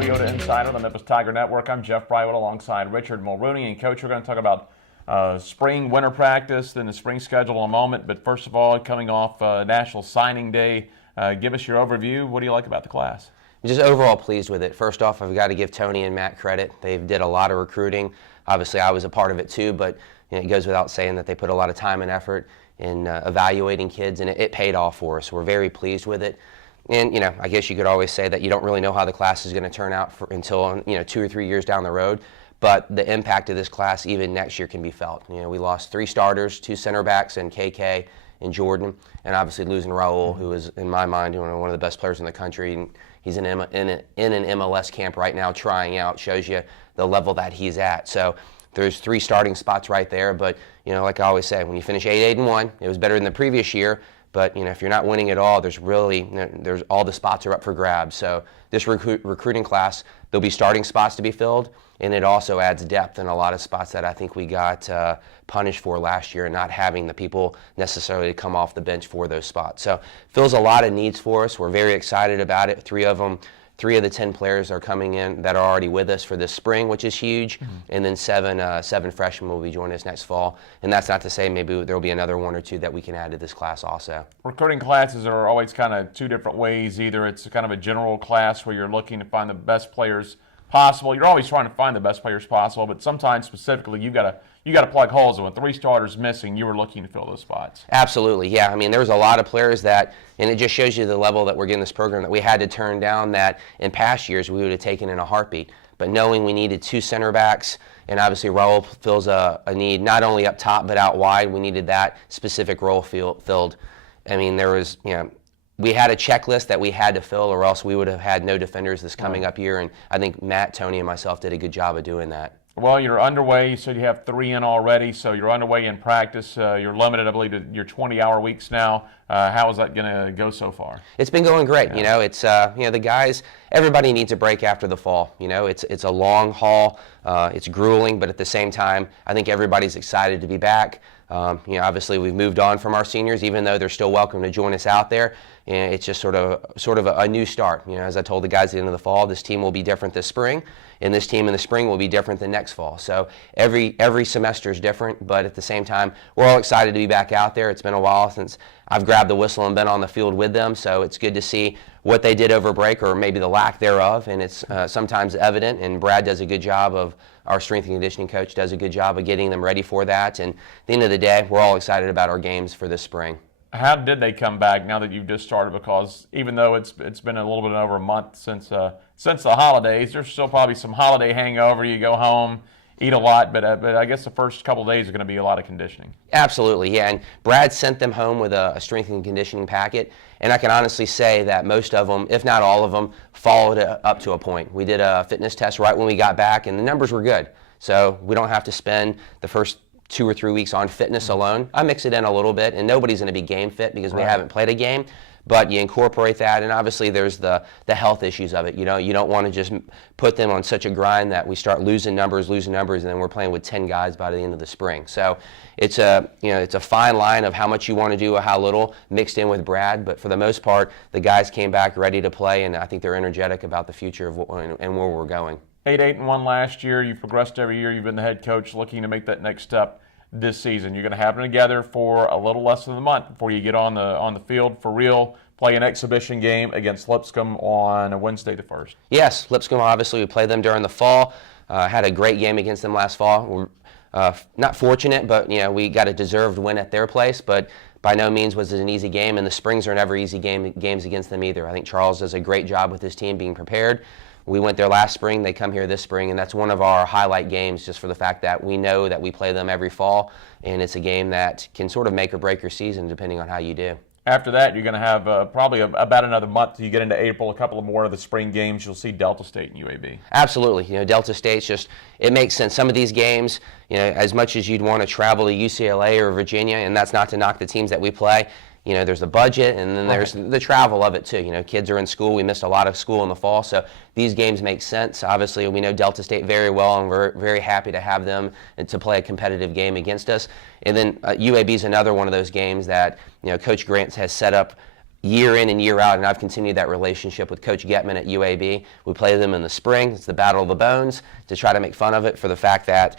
Toyota Insider on the Memphis Tiger Network. I'm Jeff Brywell alongside Richard Mulrooney. And Coach, we're going to talk about spring, winter practice, then the spring schedule in a moment. But first of all, coming off National Signing Day, give us your overview. What do you like about the class? I'm just overall pleased with it. First off, I've got to give Tony and Matt credit. They did a lot of recruiting. Obviously, I was a part of it too, but it goes without saying that they put a lot of time and effort in evaluating kids, and it paid off for us. We're very pleased with it. And, I guess you could always say that you don't really know how the class is going to turn out until, 2 or 3 years down the road. But the impact of this class even next year can be felt. We lost 3 starters, 2 center backs, and KK and Jordan, and obviously losing Raul, who is, in my mind, one of the best players in the country. And he's in an MLS camp right now trying out, shows you the level that he's at. So there's 3 starting spots right there. But, like I always say, when you finish 8-1, it was better than the previous year. But if you're not winning at all, there's all the spots are up for grabs. So this recruiting class, there'll be starting spots to be filled, and it also adds depth in a lot of spots that I think we got punished for last year, not having the people necessarily come off the bench for those spots. So fills a lot of needs for us. We're very excited about it. 3 of the 10 players are coming in that are already with us for this spring, which is huge. And then 7 freshmen will be joining us next fall. And that's not to say maybe there will be another 1 or 2 that we can add to this class also. Recruiting classes are always kind of 2 different ways. Either it's kind of a general class where you're looking to find the best players possible. You're always trying to find the best players possible, but sometimes specifically you got to plug holes. And when 3 starters missing, you were looking to fill those spots. Absolutely, yeah. There's a lot of players that, and it just shows you the level that we're getting this program, that we had to turn down that in past years we would have taken in a heartbeat. But knowing we needed 2 center backs, and obviously Raul fills a need not only up top but out wide, we needed that specific role filled. There was, we had a checklist that we had to fill, or else we would have had no defenders this coming up year, and I think Matt, Tony, and myself did a good job of doing that. Well, you're underway. You said you have 3 in already, so you're underway in practice. You're limited, I believe, to your 20-hour weeks now. How is that going to go so far? It's been going great. Yeah. It's the guys. Everybody needs a break after the fall. It's a long haul. It's grueling, but at the same time, I think everybody's excited to be back. Obviously we've moved on from our seniors, even though they're still welcome to join us out there. And it's just sort of a new start. As I told the guys at the end of the fall, this team will be different this spring, and this team in the spring will be different than next fall. So every semester is different, but at the same time, we're all excited to be back out there. It's been a while since I've grabbed the whistle and been on the field with them, so it's good to see what they did over break, or maybe the lack thereof, and it's sometimes evident, and Brad does a good job of, our strength and conditioning coach does a good job of getting them ready for that, and at the end of the day, we're all excited about our games for this spring. How did they come back now that you've just started? Because even though it's been a little bit over a month since the holidays, there's still probably some holiday hangover. You go home, eat a lot, but I guess the first couple of days are going to be a lot of conditioning. Absolutely, yeah. And Brad sent them home with a strength and conditioning packet, and I can honestly say that most of them, if not all of them, followed it up to a point. We did a fitness test right when we got back, and the numbers were good. So we don't have to spend the first 2 or 3 weeks on fitness alone. I mix it in a little bit, and nobody's going to be game fit because we haven't played a game. But you incorporate that, and obviously there's the health issues of it. You don't want to just put them on such a grind that we start losing numbers, and then we're playing with 10 guys by the end of the spring. So it's a fine line of how much you want to do or how little mixed in with Brad. But for the most part, the guys came back ready to play, and I think they're energetic about the future of and where we're going. 8-1 last year. You've progressed every year. You've been the head coach, looking to make that next step this season. You're going to have them together for a little less than a month before you get on the field for real. Play an exhibition game against Lipscomb on Wednesday the 1st. Yes, Lipscomb, obviously we played them during the fall. Had a great game against them last fall. We're not fortunate, but we got a deserved win at their place. But by no means was it an easy game, and the springs are never easy games against them either. I think Charles does a great job with his team being prepared. We went there last spring, they come here this spring, and that's one of our highlight games just for the fact that we know that we play them every fall, and it's a game that can sort of make or break your season depending on how you do. After that, you're going to have probably about another month till you get into April, a couple of more of the spring games. You'll see Delta State and UAB. Absolutely. Delta State's it makes sense. Some of these games, as much as you'd want to travel to UCLA or Virginia, and that's not to knock the teams that we play, there's the budget, and then there's the travel of it too. Kids are in school. We missed a lot of school in the fall, so these games make sense. Obviously, we know Delta State very well, and we're very happy to have them and to play a competitive game against us. And then UAB is another one of those games that Coach Grant has set up year in and year out, and I've continued that relationship with Coach Getman at UAB. We play them in the spring. It's the Battle of the Bones, to try to make fun of it for the fact that,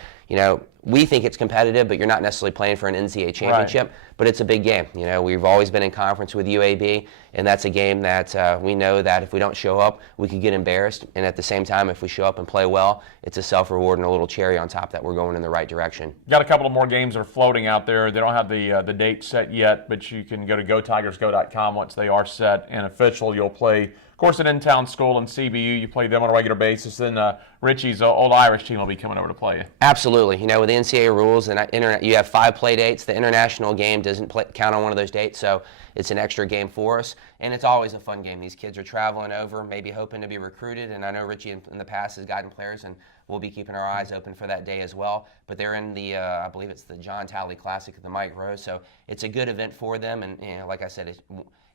we think it's competitive, but you're not necessarily playing for an NCAA championship. Right. But it's a big game. We've always been in conference with UAB, and that's a game that we know that if we don't show up, we could get embarrassed. And at the same time, if we show up and play well, it's a self-reward and a little cherry on top that we're going in the right direction. Got a couple of more games that are floating out there. They don't have the date set yet, but you can go to GoTigersGo.com once they are set and official. You'll play, of course, at In-Town School and CBU. You play them on a regular basis. Then Richie's old Irish team will be coming over to play you. Absolutely. With the NCAA rules, and you have 5 play dates. The international game doesn't count on one of those dates, so it's an extra game for us. And it's always a fun game. These kids are traveling over, maybe hoping to be recruited. And I know Richie in the past has gotten players, and we'll be keeping our eyes open for that day as well. But they're in the, I believe it's the John Talley Classic at the Mike Rose, so it's a good event for them. And like I said,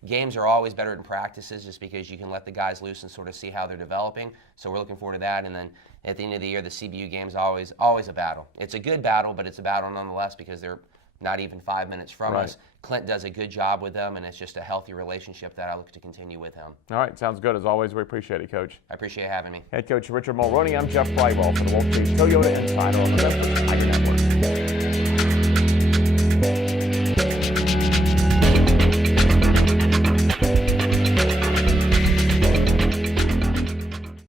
games are always better than practices, just because you can let the guys loose and sort of see how they're developing. So we're looking forward to that. And then at the end of the year, the CBU game is always a battle. It's a good battle, but it's a battle nonetheless, because they're not even 5 minutes from Right. us. Clint does a good job with them, and it's just a healthy relationship that I look to continue with him. All right, sounds good. As always, we appreciate it, Coach. I appreciate having me. Head Coach Richard Mulroney, I'm Jeff Brightwell for the Wolfchase Toyota Insider on the Memphis Tiger Network.